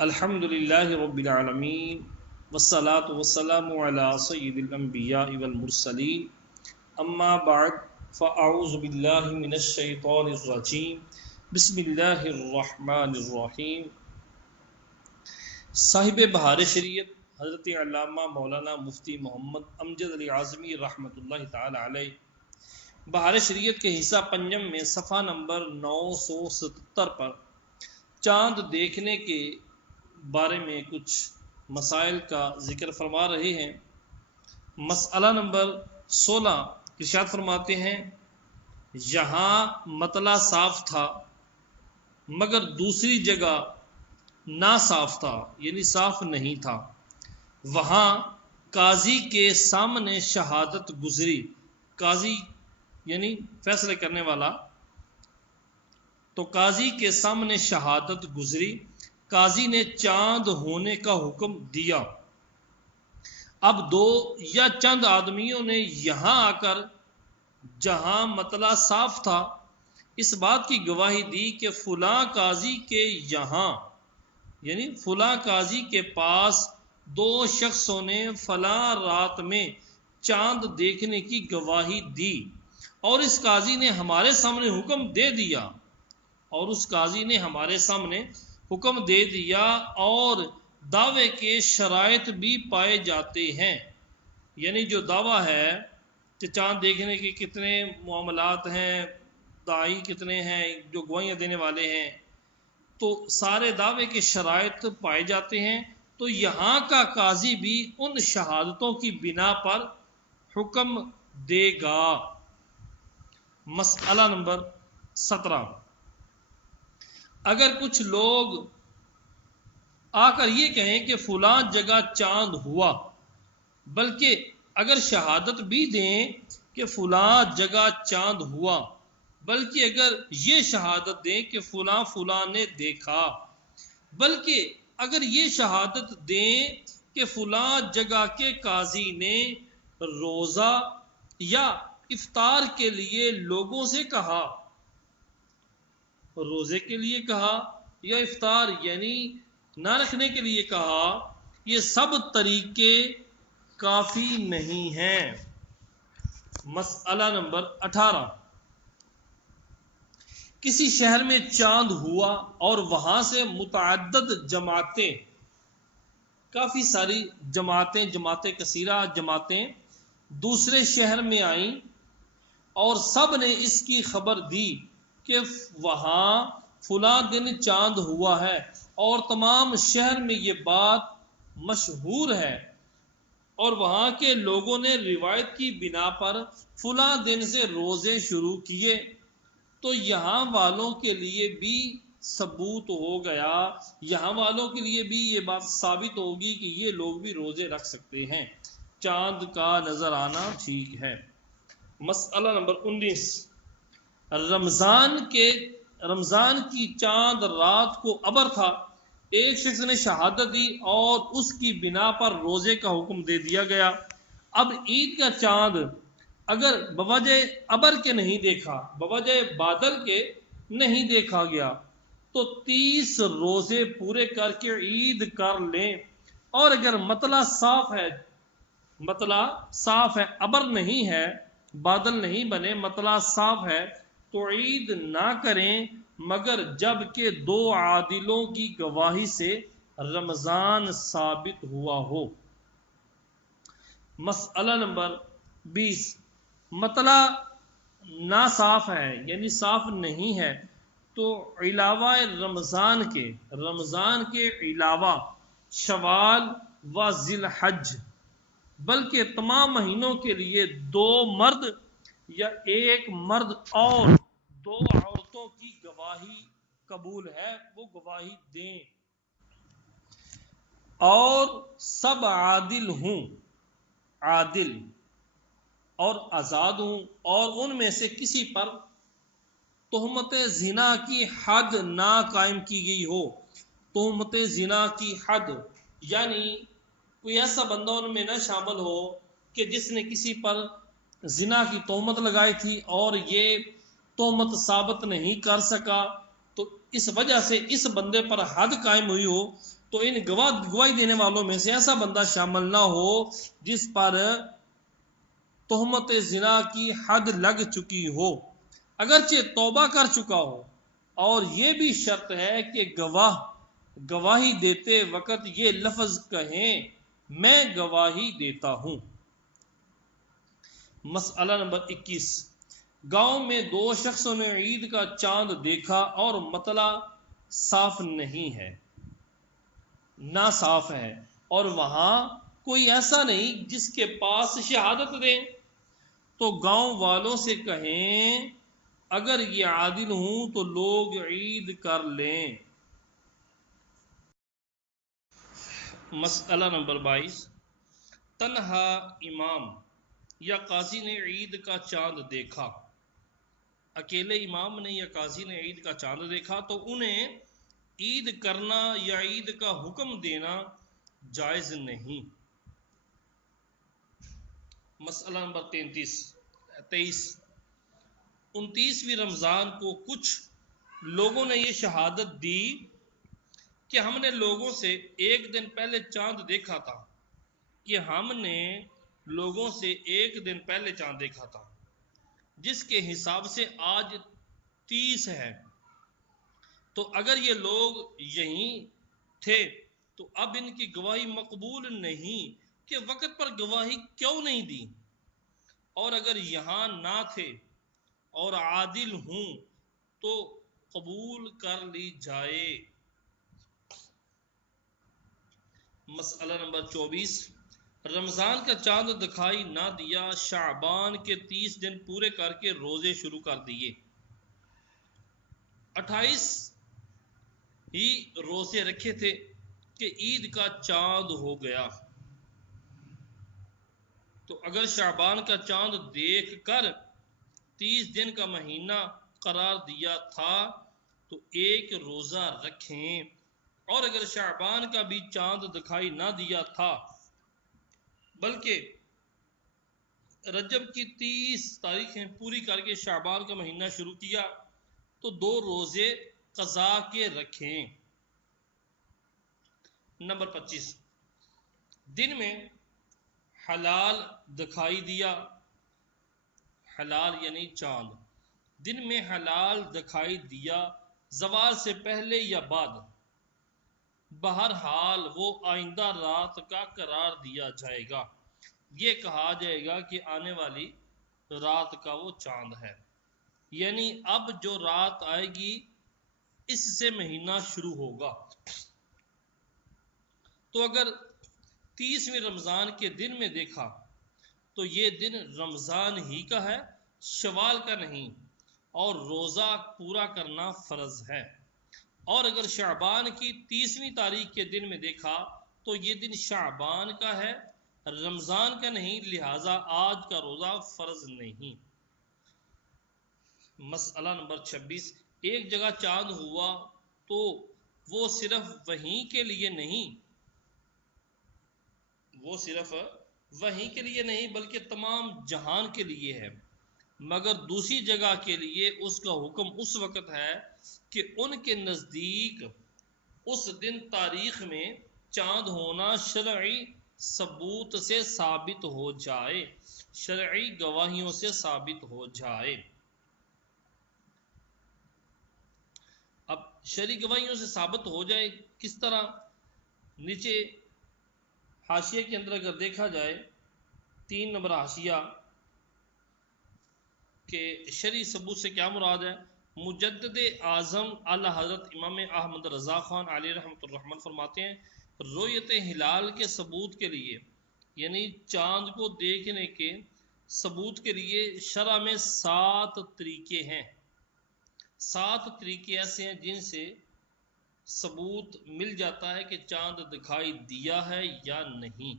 الحمدللہ رب العالمین والصلاة والسلام علی سید الانبیاء والمرسلین اما بعد فاعوذ باللہ من الشیطان الرجیم بسم اللہ الرحمن الرحیم۔ صاحب بہار شریعت حضرت علامہ مولانا مفتی محمد امجد علی اعظمی رحمۃ اللہ تعالی علیہ بہار شریعت کے حصہ پنجم میں صفحہ نمبر 977 پر چاند دیکھنے کے بارے میں کچھ مسائل کا ذکر فرما رہے ہیں۔ مسئلہ نمبر 16 ارشاد فرماتے ہیں، یہاں مطلع صاف تھا مگر دوسری جگہ نا صاف تھا، یعنی صاف نہیں تھا، وہاں قاضی کے سامنے شہادت گزری۔ قاضی یعنی فیصلے کرنے والا، تو قاضی کے سامنے شہادت گزری، قاضی نے چاند ہونے کا حکم دیا۔ اب دو یا چند آدمیوں نے یہاں آ کر جہاں مطلع صاف تھا اس بات کی گواہی دی کہ فلاں قاضی کے یہاں یعنی فلاں قاضی کے پاس دو شخصوں نے فلاں رات میں چاند دیکھنے کی گواہی دی، اور اس قاضی نے ہمارے سامنے حکم دے دیا اور دعوے کے شرائط بھی پائے جاتے ہیں۔ یعنی جو دعویٰ ہے کہ چاند دیکھنے کے کتنے معاملات ہیں، داعی کتنے ہیں، جو گواہیاں دینے والے ہیں، تو سارے دعوے کے شرائط پائے جاتے ہیں، تو یہاں کا قاضی بھی ان شہادتوں کی بنا پر حکم دے گا۔ مسئلہ نمبر 17، اگر کچھ لوگ آ کر یہ کہیں کہ فلاں جگہ چاند ہوا، بلکہ اگر شہادت بھی دیں کہ فلاں جگہ چاند ہوا، بلکہ اگر یہ شہادت دیں کہ فلاں نے دیکھا، بلکہ اگر یہ شہادت دیں کہ فلاں جگہ کے قاضی نے روزہ یا افطار کے لیے لوگوں سے کہا، روزے کے لیے کہا یا افطار یعنی نہ رکھنے کے لیے کہا، یہ سب طریقے کافی نہیں ہیں۔ مسئلہ نمبر 18، کسی شہر میں چاند ہوا اور وہاں سے متعدد جماعتیں، کافی ساری جماعتیں کثیرہ جماعتیں دوسرے شہر میں آئیں اور سب نے اس کی خبر دی کہ وہاں فلاں دن چاند ہوا ہے، اور تمام شہر میں یہ بات مشہور ہے، اور وہاں کے لوگوں نے روایت کی بنا پر فلاں دن سے روزے شروع کیے، تو یہاں والوں کے لیے بھی ثبوت ہو گیا، یہاں والوں کے لیے بھی یہ بات ثابت ہوگی کہ یہ لوگ بھی روزے رکھ سکتے ہیں، چاند کا نظر آنا ٹھیک ہے۔ مسئلہ نمبر 19، رمضان کی چاند رات کو ابر تھا، ایک شخص نے شہادت دی اور اس کی بنا پر روزے کا حکم دے دیا گیا۔ اب عید کا چاند اگر بوجہ ابر کے نہیں دیکھا، بوجہ بادل کے نہیں دیکھا گیا، تو 30 روزے پورے کر کے عید کر لیں، اور اگر مطلع صاف ہے، ابر نہیں ہے، بادل نہیں بنے، مطلع صاف ہے، تو عید نہ کریں مگر جب کہ دو عادلوں کی گواہی سے رمضان ثابت ہوا ہو۔ مسئلہ نمبر 20، مطلع نا صاف ہے یعنی صاف نہیں ہے، تو علاوہ رمضان کے علاوہ شوال و ذی الحج بلکہ تمام مہینوں کے لیے 2 مرد یا 1 مرد اور 2 عورتوں کی گواہی قبول ہے، وہ گواہی دیں، اور سب عادل ہوں، عادل اور آزاد ہوں، اور ان میں سے کسی پر تہمت زنا کی حد نہ قائم کی گئی ہو۔ تہمت زنا کی حد یعنی کوئی ایسا بندہ ان میں نہ شامل ہو کہ جس نے کسی پر زنا کی تہمت لگائی تھی اور یہ تہمت ثابت نہیں کر سکا، تو اس وجہ سے اس بندے پر حد قائم ہوئی ہو تو ان گواہی دینے والوں میں سے ایسا بندہ شامل نہ ہو جس پر تہمت زنا کی حد لگ چکی ہو، اگرچہ توبہ کر چکا ہو، اور یہ بھی شرط ہے کہ گواہی دیتے وقت یہ لفظ کہیں میں گواہی دیتا ہوں۔ مسئلہ نمبر 21، گاؤں میں دو شخصوں نے عید کا چاند دیکھا اور مطلع صاف نہیں ہے، نہ صاف ہے، اور وہاں کوئی ایسا نہیں جس کے پاس شہادت دیں، تو گاؤں والوں سے کہیں اگر یہ عادل ہوں تو لوگ عید کر لیں۔ مسئلہ نمبر 22، تنہا امام یا قاضی نے عید کا چاند دیکھا، اکیلے امام نے یا قاضی نے عید کا چاند دیکھا تو انہیں عید کرنا یا عید کا حکم دینا جائز نہیں۔ مسئلہ نمبر 23، 29ویں رمضان کو کچھ لوگوں نے یہ شہادت دی کہ ہم نے لوگوں سے ایک دن پہلے چاند دیکھا تھا، جس کے حساب سے آج 30 ہے، تو اگر یہ لوگ یہیں تھے تو اب ان کی گواہی مقبول نہیں کہ وقت پر گواہی کیوں نہیں دی، اور اگر یہاں نہ تھے اور عادل ہوں تو قبول کر لی جائے۔ مسئلہ نمبر 24، رمضان کا چاند دکھائی نہ دیا، شعبان کے 30 دن پورے کر کے روزے شروع کر دیے، 28 ہی روزے رکھے تھے کہ عید کا چاند ہو گیا، تو اگر شعبان کا چاند دیکھ کر 30 دن کا مہینہ قرار دیا تھا تو ایک روزہ رکھیں، اور اگر شعبان کا بھی چاند دکھائی نہ دیا تھا بلکہ رجب کی 30 تاریخیں پوری کر کے شعبان کا مہینہ شروع کیا تو 2 روزے قضا کے رکھیں۔ نمبر 25، دن میں حلال دکھائی دیا، حلال یعنی چاند، دن میں حلال دکھائی دیا زوال سے پہلے یا بعد، بہرحال وہ آئندہ رات کا قرار دیا جائے گا، یہ کہا جائے گا کہ آنے والی رات کا وہ چاند ہے، یعنی اب جو رات آئے گی اس سے مہینہ شروع ہوگا۔ تو اگر 30ویں رمضان کے دن میں دیکھا تو یہ دن رمضان ہی کا ہے، شوال کا نہیں، اور روزہ پورا کرنا فرض ہے، اور اگر شعبان کی 30ویں تاریخ کے دن میں دیکھا تو یہ دن شعبان کا ہے، رمضان کا نہیں، لہذا آج کا روزہ فرض نہیں۔ مسئلہ نمبر 26، ایک جگہ چاند ہوا تو وہ صرف وہیں کے لیے نہیں بلکہ تمام جہان کے لیے ہے، مگر دوسری جگہ کے لیے اس کا حکم اس وقت ہے کہ ان کے نزدیک اس دن تاریخ میں چاند ہونا شرعی ثبوت سے ثابت ہو جائے، شرعی گواہیوں سے ثابت ہو جائے۔ اب شرعی گواہیوں سے ثابت ہو جائے کس طرح؟ نیچے حاشیے کے اندر اگر دیکھا جائے 3 نمبر حاشیہ کہ شرعی ثبوت سے کیا مراد ہے، مجدد اعظم اعلی حضرت امام احمد رضا خان علیہ رحمۃ الرحمن فرماتے ہیں رؤیت ہلال کے ثبوت کے لیے، یعنی چاند کو دیکھنے کے ثبوت کے لیے شرع میں 7 طریقے ہیں، 7 طریقے ایسے ہیں جن سے ثبوت مل جاتا ہے کہ چاند دکھائی دیا ہے یا نہیں،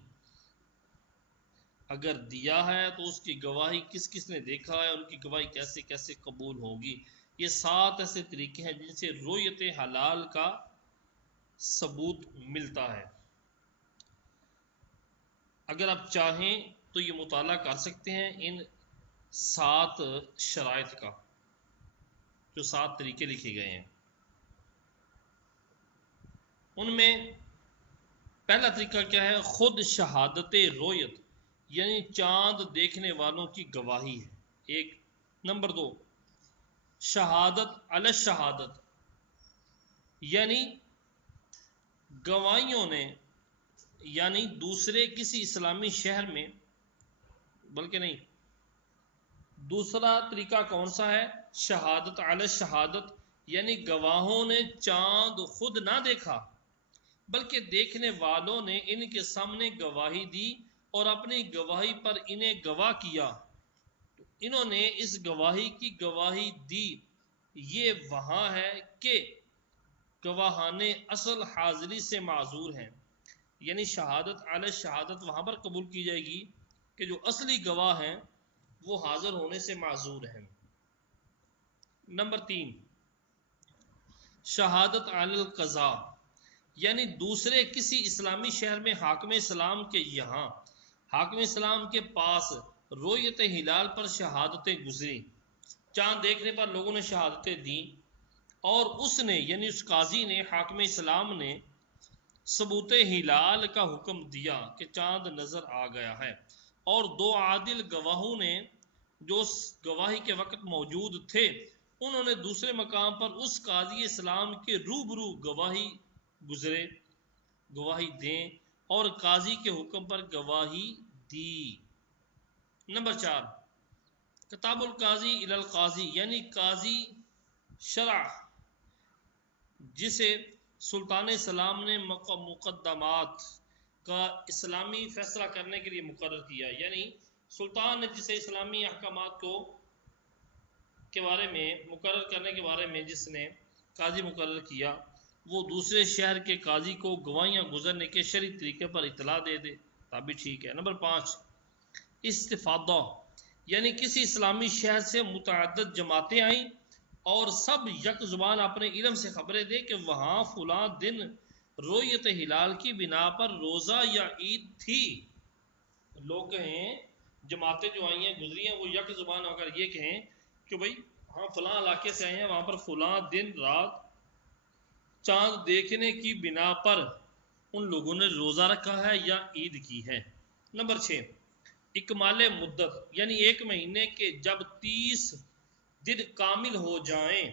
اگر دیا ہے تو اس کی گواہی کس کس نے دیکھا ہے، ان کی گواہی کیسے کیسے قبول ہوگی۔ یہ 7 ایسے طریقے ہیں جن سے رؤیت حلال کا ثبوت ملتا ہے۔ اگر آپ چاہیں تو یہ مطالعہ کر سکتے ہیں ان 7 شرائط کا، جو 7 طریقے لکھے گئے ہیں۔ ان میں پہلا طریقہ کیا ہے؟ خود شہادت رویت، یعنی چاند دیکھنے والوں کی گواہی ہے ایک۔ نمبر دو، شہادت علی شہادت، یعنی گواہیوں نے، یعنی دوسرے کسی اسلامی شہر میں، بلکہ نہیں، دوسرا طریقہ کون سا ہے؟ شہادت علی شہادت، یعنی گواہوں نے چاند خود نہ دیکھا بلکہ دیکھنے والوں نے ان کے سامنے گواہی دی اور اپنی گواہی پر انہیں گواہ کیا، تو انہوں نے اس گواہی کی گواہی دی۔ یہ وہاں ہے کہ گواہان اصل حاضری سے معذور ہیں، یعنی شہادت علی شہادت وہاں پر قبول کی جائے گی کہ جو اصلی گواہ ہیں وہ حاضر ہونے سے معذور ہیں۔ نمبر تین، شہادت علی القضاء، یعنی دوسرے کسی اسلامی شہر میں حاکم اسلام کے یہاں، حاکم اسلام کے پاس رویت ہلال پر شہادتیں گزری، چاند دیکھنے پر لوگوں نے شہادتیں دیں اور اس نے، یعنی اس قاضی نے، حاکم اسلام نے ثبوت ہلال کا حکم دیا کہ چاند نظر آ گیا ہے، اور دو عادل گواہوں نے جو اس گواہی کے وقت موجود تھے انہوں نے دوسرے مقام پر اس قاضی اسلام کے روبرو گواہی دیں اور قاضی کے حکم پر گواہی دی۔ نمبر چار، کتاب القاضی الی القاضی، یعنی قاضی شرع جسے سلطان اسلام نے مقدمات کا اسلامی فیصلہ کرنے کے لیے مقرر کیا، یعنی سلطان نے جسے اسلامی احکامات کے بارے میں مقرر کرنے کے بارے میں جس نے قاضی مقرر کیا، وہ دوسرے شہر کے قاضی کو گواہیاں گزرنے کے شرعی طریقے پر اطلاع دے دے، تب بھی ٹھیک ہے۔ نمبر پانچ، استفادہ، یعنی کسی اسلامی شہر سے متعدد جماعتیں آئیں اور سب یک زبان اپنے علم سے خبریں دے کہ وہاں فلاں دن رویت ہلال کی بنا پر روزہ یا عید تھی۔ لوگ کہیں، جماعتیں جو آئی ہیں گزری ہیں، وہ یک زبان ہو کر یہ کہیں کہ بھئی ہاں فلاں علاقے سے آئے ہیں، وہاں پر فلاں دن رات چاند دیکھنے کی بنا پر ان لوگوں نے روزہ رکھا ہے یا عید کی ہے۔ نمبر 6، اکمال مدت، یعنی ایک مہینے کے جب 30 دن کامل ہو جائیں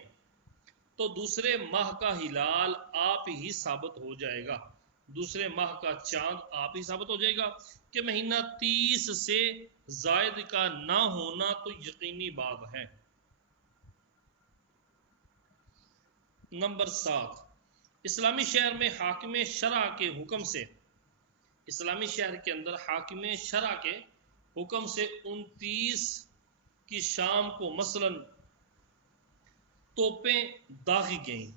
تو دوسرے ماہ کا ہلال آپ ہی ثابت ہو جائے گا، دوسرے ماہ کا چاند آپ ہی ثابت ہو جائے گا کہ مہینہ 30 سے زائد کا نہ ہونا تو یقینی بات ہے۔ نمبر 7، اسلامی شہر میں حاکم شرع کے حکم سے، اسلامی شہر کے اندر حاکم شرع کے حکم سے 29 کی شام کو مثلاً توپیں داغی گئیں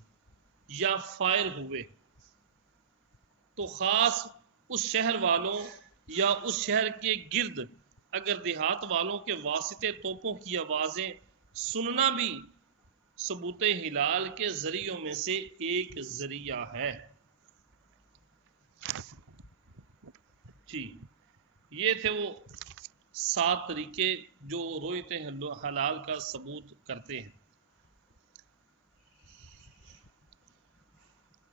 یا فائر ہوئے تو خاص اس شہر والوں یا اس شہر کے گرد اگر دیہات والوں کے واسطے توپوں کی آوازیں سننا بھی ثبوت ہلال کے ذریعوں میں سے ایک ذریعہ ہے۔ جی، یہ تھے وہ 7 طریقے جو رویت حلال کا ثبوت کرتے ہیں۔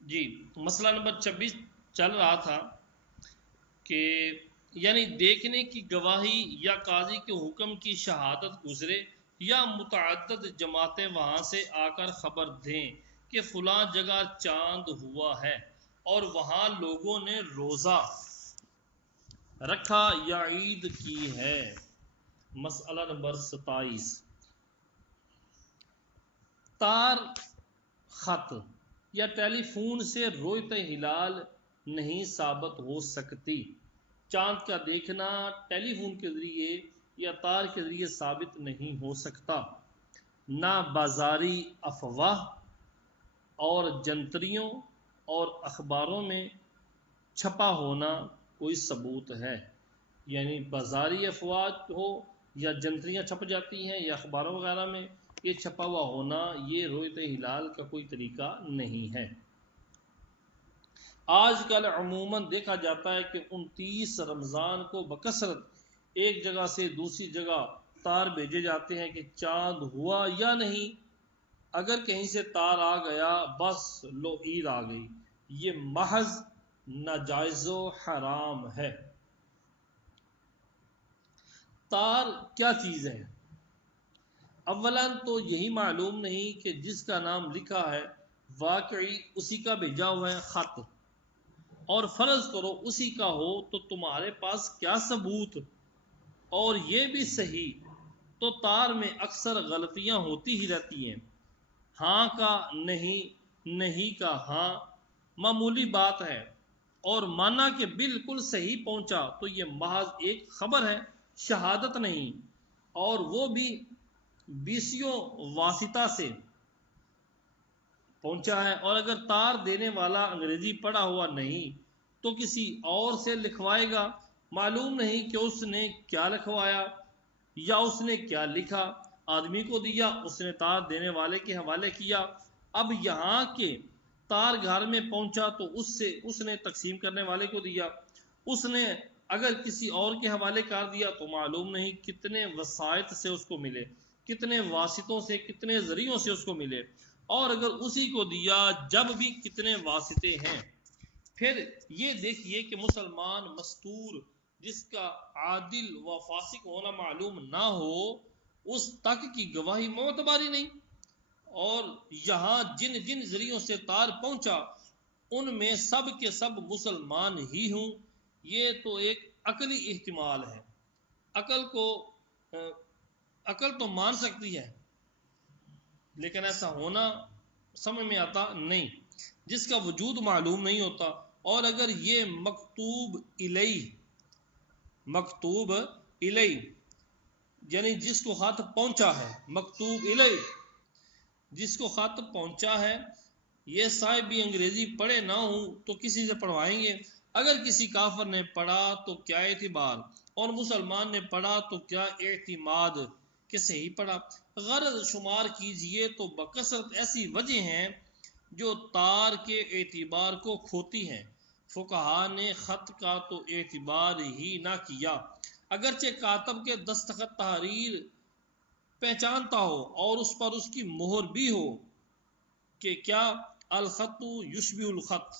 جی، مسئلہ نمبر 26 چل رہا تھا کہ یعنی دیکھنے کی گواہی یا قاضی کے حکم کی شہادت گزرے یا متعدد جماعتیں وہاں سے آ کر خبر دیں کہ فلاں جگہ چاند ہوا ہے اور وہاں لوگوں نے روزہ رکھا یا عید کی ہے۔ مسئلہ نمبر 27، تار خط یا ٹیلی فون سے رویت ہلال نہیں ثابت ہو سکتی، چاند کا دیکھنا ٹیلی فون کے ذریعے یا تار کے ذریعے ثابت نہیں ہو سکتا، نہ بازاری افواہ اور جنتریوں اور اخباروں میں چھپا ہونا کوئی ثبوت ہے، یعنی بازاری افواہ ہو یا جنتریاں چھپ جاتی ہیں یا اخباروں وغیرہ میں یہ چھپا ہوا ہونا، یہ رویت ہلال کا کوئی طریقہ نہیں ہے۔ آج کل عموماً دیکھا جاتا ہے کہ 29 رمضان کو بکثرت ایک جگہ سے دوسری جگہ تار بھیجے جاتے ہیں کہ چاند ہوا یا نہیں، اگر کہیں سے تار آ گیا بس لو عید آ گئی۔ یہ محض ناجائز و حرام ہے۔ تار کیا چیز ہے؟ اولاً تو یہی معلوم نہیں کہ جس کا نام لکھا ہے واقعی اسی کا بھیجا ہوا ہے خط، اور فرض کرو اسی کا ہو تو تمہارے پاس کیا ثبوت؟ اور یہ بھی صحیح تو تار میں اکثر غلطیاں ہوتی ہی رہتی ہیں، ہاں کا نہیں، نہیں کا ہاں، معمولی بات ہے، اور مانا کہ بالکل صحیح پہنچا تو یہ محض ایک خبر ہے، شہادت نہیں، اور وہ بھی بیسیوں واسطہ سے پہنچا ہے۔ اور اگر تار دینے والا انگریزی پڑھا ہوا نہیں تو کسی اور سے لکھوائے گا، معلوم نہیں کہ اس نے کیا لکھوایا یا اس نے کیا لکھا، آدمی کو دیا، اس نے تار دینے والے کے حوالے کیا، اب یہاں کے تار گھر میں پہنچا تو اس نے تقسیم کرنے والے کو دیا، اس نے اگر کسی اور کے حوالے کر دیا تو معلوم نہیں کتنے وسائط سے اس کو ملے، کتنے واسطوں سے، کتنے ذریعوں سے اس کو ملے، اور اگر اسی کو دیا جب بھی کتنے واسطے ہیں۔ پھر یہ دیکھیے کہ مسلمان مستور جس کا عادل و فاسق ہونا معلوم نہ ہو اس تک کی گواہی معتباری نہیں، اور یہاں جن جن ذریعوں سے تار پہنچا ان میں سب کے سب مسلمان ہی ہوں، یہ تو ایک عقلی احتمال ہے، عقل تو مان سکتی ہے لیکن ایسا ہونا سمجھ میں آتا نہیں، جس کا وجود معلوم نہیں ہوتا۔ اور اگر یہ مکتوب الی یعنی جس کو خط پہنچا ہے، مکتوب الی جس کو خط پہنچا ہے، یہ صاحب بھی انگریزی پڑھے نہ ہوں تو کسی سے پڑھوائیں گے، اگر کسی کافر نے پڑھا تو کیا اعتبار، اور مسلمان نے پڑھا تو کیا اعتماد کہ صحیح پڑھا۔ غرض شمار کیجئے تو بکثرت ایسی وجہ ہیں جو تار کے اعتبار کو کھوتی ہیں، فقہا نے خط کا تو اعتبار ہی نہ کیا، اگرچہ کاتب کے دستخط تحریر پہچانتا ہو اور اس پر اس کی مہر بھی ہو، کہ کیا الخط یشبہ الخط،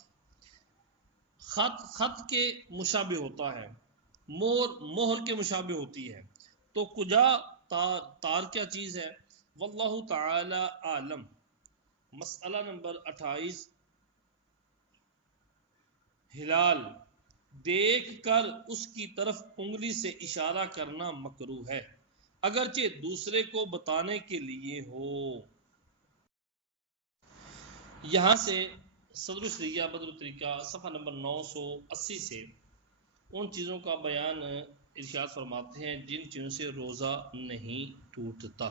خط کے مشابہ ہوتا ہے، مہر کے مشابہ ہوتی ہے، تو کجا تار کیا چیز ہے؟ واللہ تعالی عالم۔ مسئلہ نمبر 28، ہلال دیکھ کر اس کی طرف انگلی سے اشارہ کرنا مکروہ ہے، اگرچہ دوسرے کو بتانے کے لیے ہو۔ یہاں سے صدر الشریعہ بدر الطریقہ صفحہ نمبر 980 سے ان چیزوں کا بیان ارشاد فرماتے ہیں جن چیزوں سے روزہ نہیں ٹوٹتا۔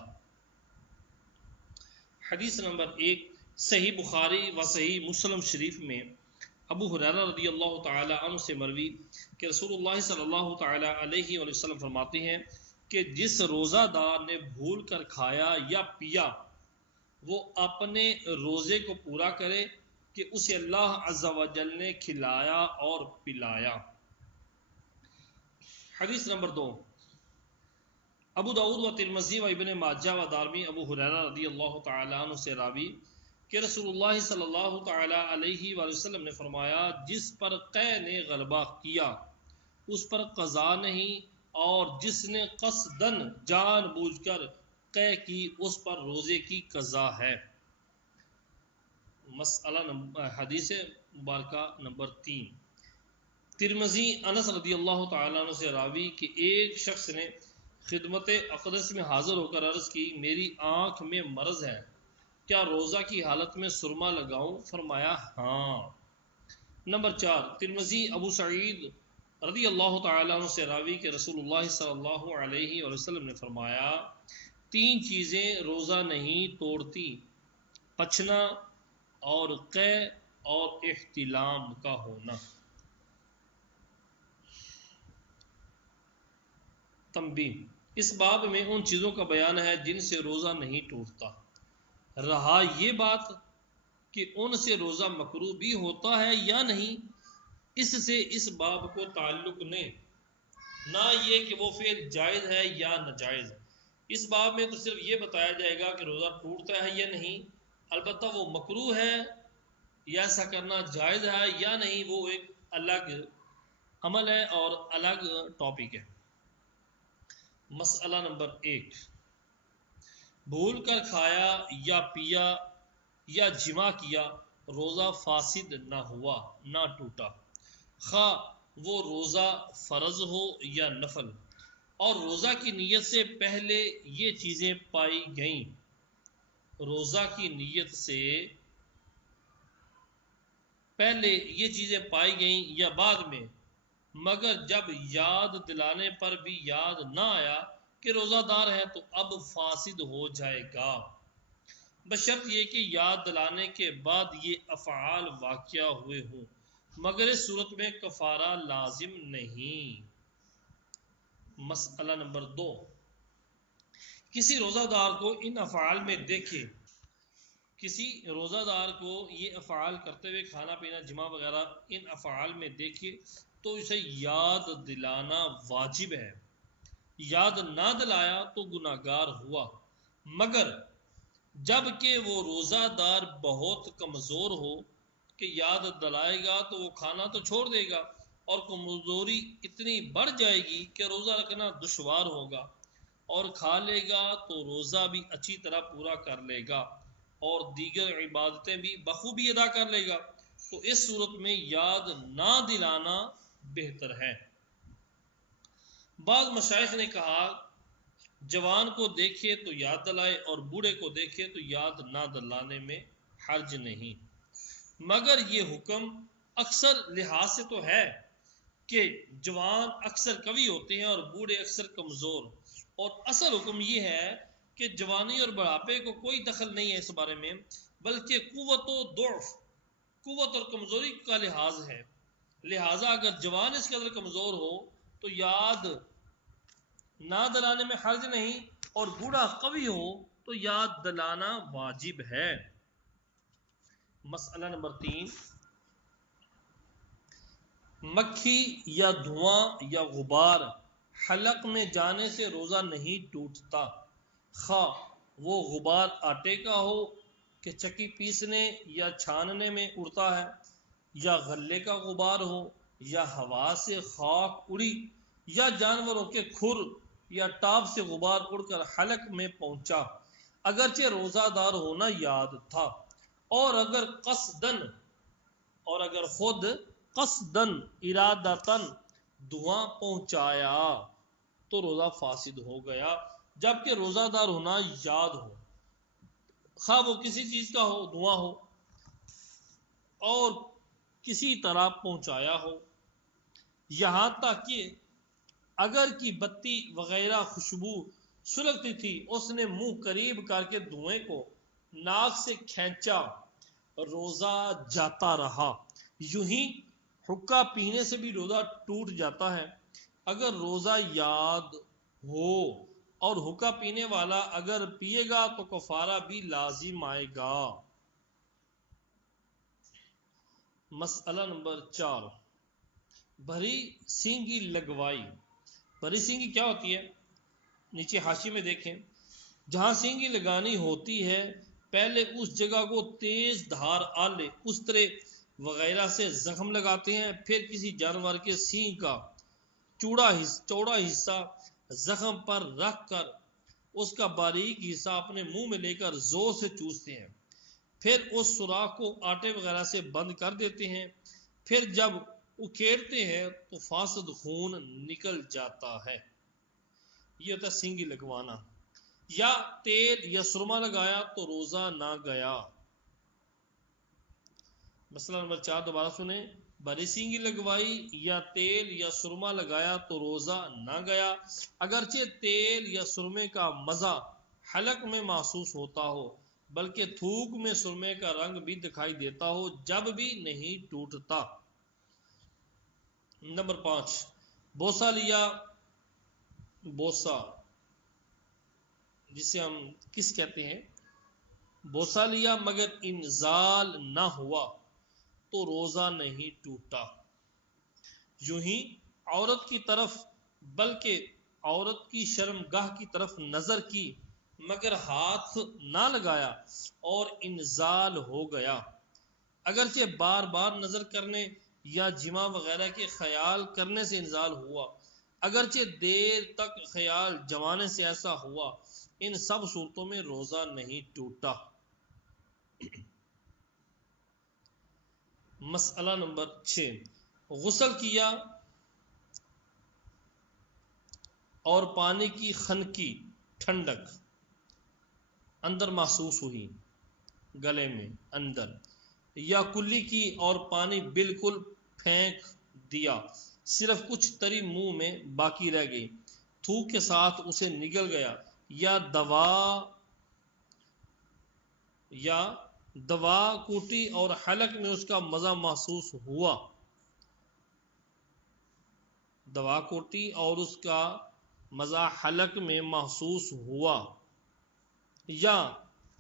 حدیث نمبر 1، صحیح بخاری و صحیح مسلم شریف میں ابو ہریرہ رضی اللہ تعالی عنہ سے مروی کہ رسول اللہ صلی اللہ تعالی علیہ وسلم فرماتے ہیں کہ جس روزہ دار نے بھول کر کھایا یا پیا وہ اپنے روزے کو پورا کرے کہ اسے اللہ عز و جل نے کھلایا اور پلایا۔ حدیث نمبر 2، ابو داؤد و ترمذی و ابن ماجہ و دارمی ابو ہریرہ رضی اللہ تعالی عنہ سے راوی کہ رسول اللہ صلی اللہ تعالی علیہ وآلہ وسلم نے فرمایا جس پر قے نے غلبہ کیا اس پر قضا نہیں، اور جس نے قصدن جان بوجھ کر قے کی اس پر روزے کی قضا ہے۔ مسئلہ حدیث مبارکہ نمبر 3، ترمذی انس رضی اللہ تعالیٰ عنہ سے راوی کہ ایک شخص نے خدمت اقدس میں حاضر ہو کر عرض کی میری آنکھ میں مرض ہے، کیا روزہ کی حالت میں سرما لگاؤں؟ فرمایا ہاں۔ نمبر 4، ترمذی ابو سعید رضی اللہ تعالیٰ عنہ سے راوی کہ رسول اللہ صلی اللہ علیہ وسلم نے فرمایا 3 چیزیں روزہ نہیں توڑتی، پچنا اور قے اور احتلام کا ہونا۔ تنبیہ، اس باب میں ان چیزوں کا بیان ہے جن سے روزہ نہیں ٹوٹتا، رہا یہ بات کہ ان سے روزہ مکروہ بھی ہوتا ہے یا نہیں اس سے اس باب کو تعلق نہیں، نہ یہ کہ وہ فعل جائز ہے یا ناجائز۔ اس باب میں تو صرف یہ بتایا جائے گا کہ روزہ ٹوٹتا ہے یا نہیں، البتہ وہ مکروہ ہے یا ایسا کرنا جائز ہے یا نہیں وہ ایک الگ عمل ہے اور الگ ٹاپک ہے۔ مسئلہ نمبر 1، بھول کر کھایا یا پیا یا جمع کیا، روزہ فاسد نہ ہوا نہ ٹوٹا، خواہ وہ روزہ فرض ہو یا نفل، اور روزہ کی نیت سے پہلے یہ چیزیں پائی گئیں، روزہ کی نیت سے پہلے یہ چیزیں پائی گئیں یا بعد میں، مگر جب یاد دلانے پر بھی یاد نہ آیا کہ روزہ دار ہے تو اب فاسد ہو جائے گا، بشرط یہ کہ یاد دلانے کے بعد یہ افعال واقع ہوئے ہوں، مگر اس صورت میں کفارہ لازم نہیں۔ مسئلہ نمبر 2، کسی روزہ دار کو ان افعال میں دیکھے، کسی روزہ دار کو یہ افعال کرتے ہوئے کھانا پینا جمع وغیرہ ان افعال میں دیکھے تو اسے یاد دلانا واجب ہے، یاد نہ دلایا تو گناہگار ہوا، مگر جب کہ وہ روزہ دار بہت کمزور ہو کہ یاد دلائے گا تو وہ کھانا تو چھوڑ دے گا، اور کمزوری اتنی بڑھ جائے گی کہ روزہ رکھنا دشوار ہوگا، اور کھا لے گا تو روزہ بھی اچھی طرح پورا کر لے گا اور دیگر عبادتیں بھی بخوبی ادا کر لے گا، تو اس صورت میں یاد نہ دلانا بہتر ہے۔ بعض مشائخ نے کہا جوان کو دیکھے تو یاد دلائے اور بوڑھے کو دیکھے تو یاد نہ دلانے میں حرج نہیں، مگر یہ حکم اکثر لحاظ سے تو ہے کہ جوان اکثر قوی ہوتے ہیں اور بوڑھے اکثر کمزور، اور اصل حکم یہ ہے کہ جوانی اور بڑھاپے کو کوئی دخل نہیں ہے اس بارے میں، بلکہ قوت و ضعف، قوت اور کمزوری کا لحاظ ہے، لہٰذا اگر جوان اس قدر کمزور ہو تو یاد نہ دلانے میں حرج نہیں، اور بوڑھا قوی ہو تو یاد دلانا واجب ہے۔ مسئلہ نمبر 3، مکھی یا دھواں یا غبار حلق میں جانے سے روزہ نہیں ٹوٹتا، خواہ وہ غبار آٹے کا ہو کہ چکی پیسنے یا چھاننے میں اڑتا ہے، یا غلے کا غبار ہو، یا ہوا سے خاک اڑی، یا جانوروں کے کھر یا ٹاپ سے غبار اڑ کر حلق میں پہنچا، اگرچہ روزہ دار ہونا یاد تھا، اور اگر خود قصدن ارادتن دھواں پہنچایا تو روزہ فاسد ہو گیا، جبکہ روزہ دار ہونا یاد ہو، خواہ وہ کسی چیز کا ہو، دھواں ہو اور کسی طرح پہنچایا ہو، یہاں تک کہ اگر کی بتی وغیرہ خوشبو سلگتی تھی اس نے منہ قریب کر کے دھوئیں کو ناک سے کھینچا، روزہ جاتا رہا، یوں ہی حقہ پینے سے بھی روزہ ٹوٹ جاتا ہے، اگر روزہ یاد ہو اور حقہ پینے والا اگر پیے گا تو کفارہ بھی لازم آئے گا۔ مسئلہ نمبر 4، بھری سینگی لگوائی۔ بھری سینگی کیا ہوتی ہے؟ نیچے حاشی میں دیکھیں، جہاں سینگی لگانی ہوتی ہے پہلے اس جگہ کو تیز دھار آلے استرے وغیرہ سے زخم لگاتے ہیں، پھر کسی جانور کے سینگ کا چوڑا حصہ زخم پر رکھ کر اس کا باریک حصہ اپنے منہ میں لے کر زور سے چوستے ہیں، پھر اس سوراخ کو آٹے وغیرہ سے بند کر دیتے ہیں، پھر جب اکھیڑتے ہیں تو فاسد خون نکل جاتا ہے، یہ ہوتا ہے سینگی لگوانا۔ یا تیل یا سرما لگایا تو روزہ نہ گیا۔ مسئلہ نمبر 4 دوبارہ سنیں، بھری سینگی لگوائی یا تیل یا سرما لگایا تو روزہ نہ گیا، اگرچہ تیل یا سرمے کا مزہ حلق میں محسوس ہوتا ہو، بلکہ تھوک میں سرمے کا رنگ بھی دکھائی دیتا ہو، جب بھی نہیں ٹوٹتا۔ نمبر 5، بوسہ لیا، بوسہ جسے ہم کس کہتے ہیں، بوسہ لیا مگر انزال نہ ہوا تو روزہ نہیں ٹوٹا، یوں ہی عورت کی طرف بلکہ عورت کی شرمگاہ کی طرف نظر کی مگر ہاتھ نہ لگایا اور انزال ہو گیا، اگرچہ بار بار نظر کرنے یا جمع وغیرہ کے خیال کرنے سے انزال ہوا، اگرچہ دیر تک خیال جمانے سے ایسا ہوا، ان سب صورتوں میں روزہ نہیں ٹوٹا۔ مسئلہ نمبر 6، غسل کیا اور پانی کی خنکی ٹھنڈک اندر محسوس ہوئی، گلے میں اندر، یا کلی کی اور پانی بالکل پھینک دیا، صرف کچھ تری منہ میں باقی رہ گئی، تھوک کے ساتھ اسے نگل گیا، یا دوا کوٹی اور حلق میں اس کا مزہ محسوس ہوا، دوا کوٹی اور اس کا مزہ حلق میں محسوس ہوا، یا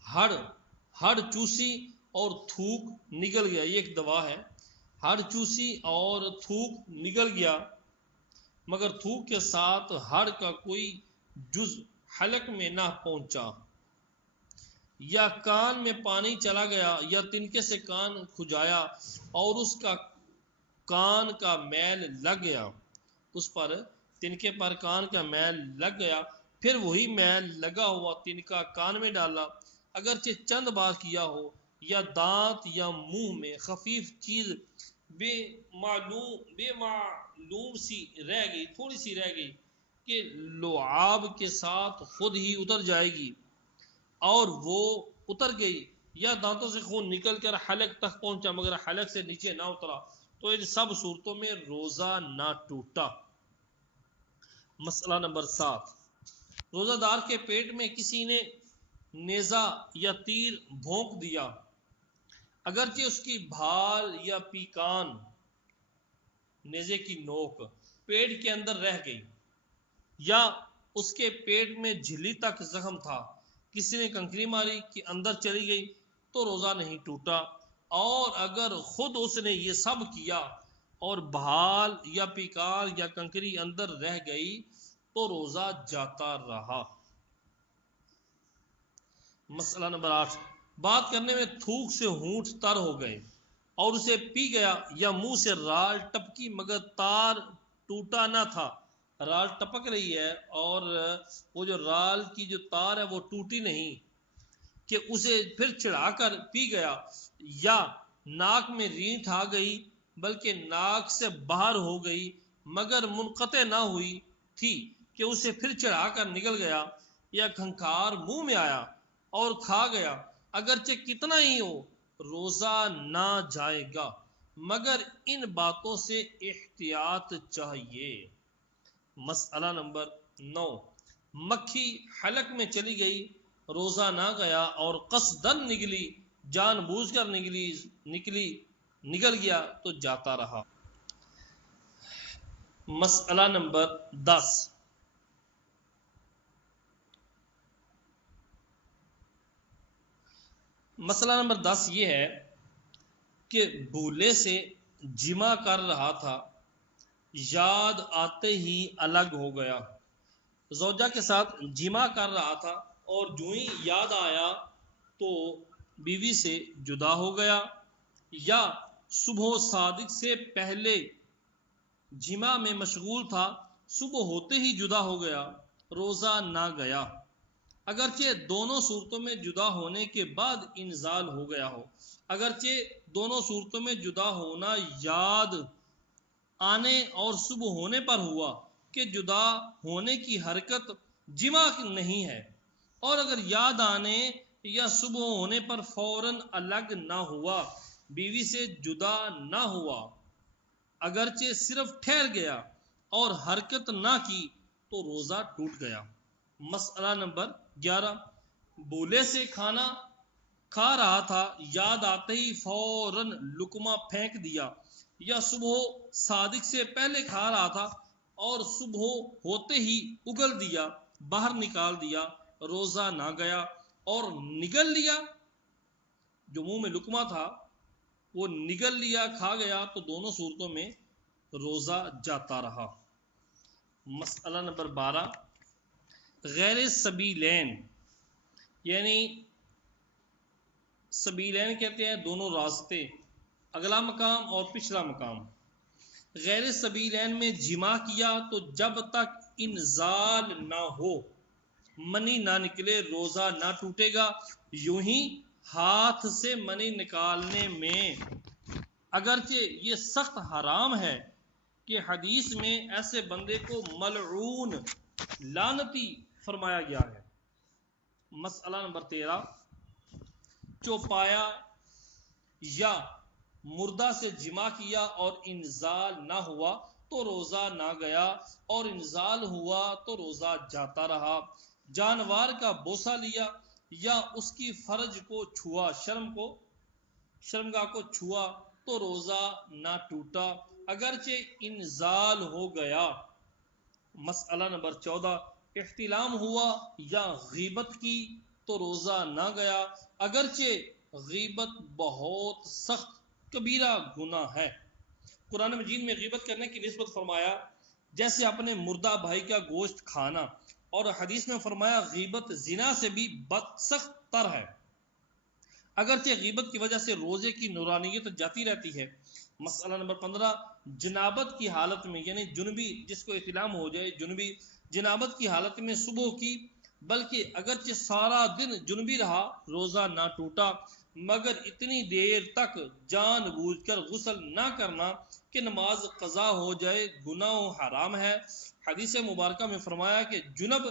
ہڑ چوسی اور تھوک نگل گیا، یہ ایک دوا ہے، ہڑ چوسی اور تھوک نگل گیا مگر تھوک کے ساتھ ہڑ کا کوئی جز حلق میں نہ پہنچا، یا کان میں پانی چلا گیا، یا تنکے سے کان کھجایا اور اس کا کان کا میل لگ گیا، اس پر تنکے پر کان کا میل لگ گیا، پھر وہی میل لگا ہوا تنکا کان میں ڈالا، اگرچہ چند بار کیا ہو، یا دانت یا منہ میں خفیف چیز بے معلوم سی رہ گئی، تھوڑی سی رہ گئی کہ لعاب کے ساتھ خود ہی اتر جائے گی اور وہ اتر گئی، یا دانتوں سے خون نکل کر حلق تک پہنچا مگر حلق سے نیچے نہ اترا، تو ان سب صورتوں میں روزہ نہ ٹوٹا۔ مسئلہ نمبر 7، روزہ دار کے پیٹ میں کسی نے نیزہ یا تیر بھونک دیا، اگرچہ اس کی بھال یا پیکان، نیزے کی نوک پیٹ کے اندر رہ گئی، یا اس کے پیٹ میں جھلی تک زخم تھا، کسی نے کنکری ماری کہ اندر چلی گئی تو روزہ نہیں ٹوٹا، اور اگر خود اس نے یہ سب کیا اور بھال یا پیکار یا کنکری اندر رہ گئی تو روزہ جاتا رہا۔ مسئلہ نمبر 8، بات کرنے میں تھوک سے ہونٹ تر ہو گئے اور اسے پی گیا، یا منہ سے رال ٹپکی مگر تار ٹوٹا نہ تھا، رال ٹپک رہی ہے اور وہ جو رال کی جو تار ہے وہ ٹوٹی نہیں، کہ اسے پھر چڑھا کر پی گیا، یا ناک میں رینٹ آ گئی بلکہ ناک سے باہر ہو گئی مگر منقطع نہ ہوئی تھی کہ اسے پھر چڑھا کر نکل گیا، یا کھنکھار منہ میں آیا اور کھا گیا، اگرچہ کتنا ہی ہو روزہ نہ جائے گا، مگر ان باتوں سے احتیاط چاہیے۔ مسئلہ نمبر 9، مکھی حلق میں چلی گئی، روزہ نہ گیا، اور قصدن نگلی، جان بوجھ کر نگل گیا تو جاتا رہا۔ مسئلہ نمبر 10، مسئلہ نمبر 10 یہ ہے کہ بھولے سے جمع کر رہا تھا، یاد آتے ہی الگ ہو گیا، زوجہ کے ساتھ جمع کر رہا تھا اور جو ہی یاد آیا تو بیوی سے جدا ہو گیا، یا صبح صادق سے پہلے جمع میں مشغول تھا، صبح ہوتے ہی جدا ہو گیا، روزہ نہ گیا، اگرچہ دونوں صورتوں میں جدا ہونے کے بعد انزال ہو گیا ہو، اگرچہ دونوں صورتوں میں جدا ہونا یاد آنے اور صبح ہونے پر ہوا کہ جدا ہونے کی حرکت جمع نہیں ہے، اور اگر یاد آنے یا صبح ہونے پر فوراً الگ نہ ہوا، بیوی سے جدا نہ ہوا، اگرچہ صرف ٹھہر گیا اور حرکت نہ کی تو روزہ ٹوٹ گیا۔ مسئلہ نمبر 11، بھولے سے کھانا کھا رہا تھا، یاد آتے ہی فوراً لقمہ پھینک دیا، یا صبح صادق سے پہلے کھا رہا تھا اور صبح ہوتے ہی اگل دیا، باہر نکال دیا، روزہ نہ گیا، اور نگل لیا، جو منہ میں لقمہ تھا وہ نگل لیا، کھا گیا، تو دونوں صورتوں میں روزہ جاتا رہا۔ مسئلہ نمبر 12، غیر سبیلین، یعنی سبیلین کہتے ہیں دونوں راستے، اگلا مقام اور پچھلا مقام، غیر سبیلین میں جمع کیا تو جب تک انزال نہ ہو، منی نہ نکلے، روزہ نہ ٹوٹے گا۔ یوں ہی ہاتھ سے منی نکالنے میں اگرچہ یہ سخت حرام ہے کہ حدیث میں ایسے بندے کو ملعون، لعنتی فرمایا گیا ہے۔ مسئلہ نمبر 13، چوپایا یا مردہ سے جمع کیا اور انزال نہ ہوا تو روزہ نہ گیا، اور انزال ہوا تو روزہ جاتا رہا۔ جانور کا بوسہ لیا یا اس کی فرج کو چھوا، شرمگاہ کو چھوا تو روزہ نہ ٹوٹا اگرچہ انزال ہو گیا۔ مسئلہ نمبر 14، احتلام ہوا یا غیبت کی تو روزہ نہ گیا اگرچہ غیبت بہت سخت کبیرہ گناہ ہے۔ قرآن مجید میں غیبت کرنے کی نسبت فرمایا جیسے اپنے مردہ بھائی کا گوشت کھانا، اور حدیث میں فرمایا غیبت زنا سے بھی سخت تر ہے، اگرچہ غیبت کی وجہ سے روزے کی نورانیت جاتی رہتی ہے۔ مسئلہ نمبر 15، جنابت کی حالت میں، یعنی جنبی جس کو احتلام ہو جائے، جنبی جنابت کی حالت میں صبح کی، بلکہ اگرچہ سارا دن جنبی رہا روزہ نہ ٹوٹا مگر اتنی دیر تک جان بوجھ کر غسل نہ کرنا کہ نماز قضا ہو جائے، گناہ و حرام ہے۔ حدیث مبارکہ میں فرمایا کہ جنب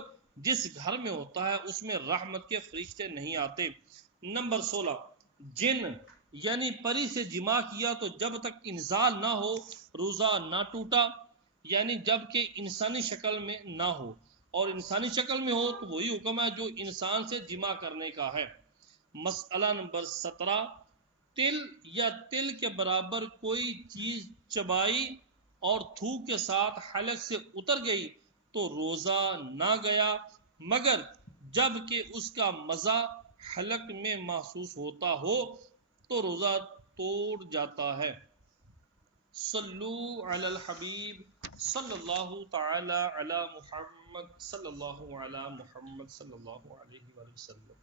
جس گھر میں ہوتا ہے اس میں رحمت کے فرشتے نہیں آتے۔ نمبر 16، جن یعنی پری سے جمع کیا تو جب تک انزال نہ ہو روزہ نہ ٹوٹا، یعنی جب کہ انسانی شکل میں نہ ہو، اور انسانی شکل میں ہو تو وہی حکم ہے جو انسان سے جمع کرنے کا ہے۔ مسئلہ نمبر 17، تل یا تل کے برابر کوئی چیز چبائی اور تھوک کے ساتھ حلق سے اتر گئی تو روزہ نہ گیا مگر جب کہ اس کا مزہ حلق میں محسوس ہوتا ہو تو روزہ توڑ جاتا ہے۔ صلو علی الحبیب صلی اللہ تعالی علی محمد صلی اللہ علی محمد صلی اللہ علیہ وسلم۔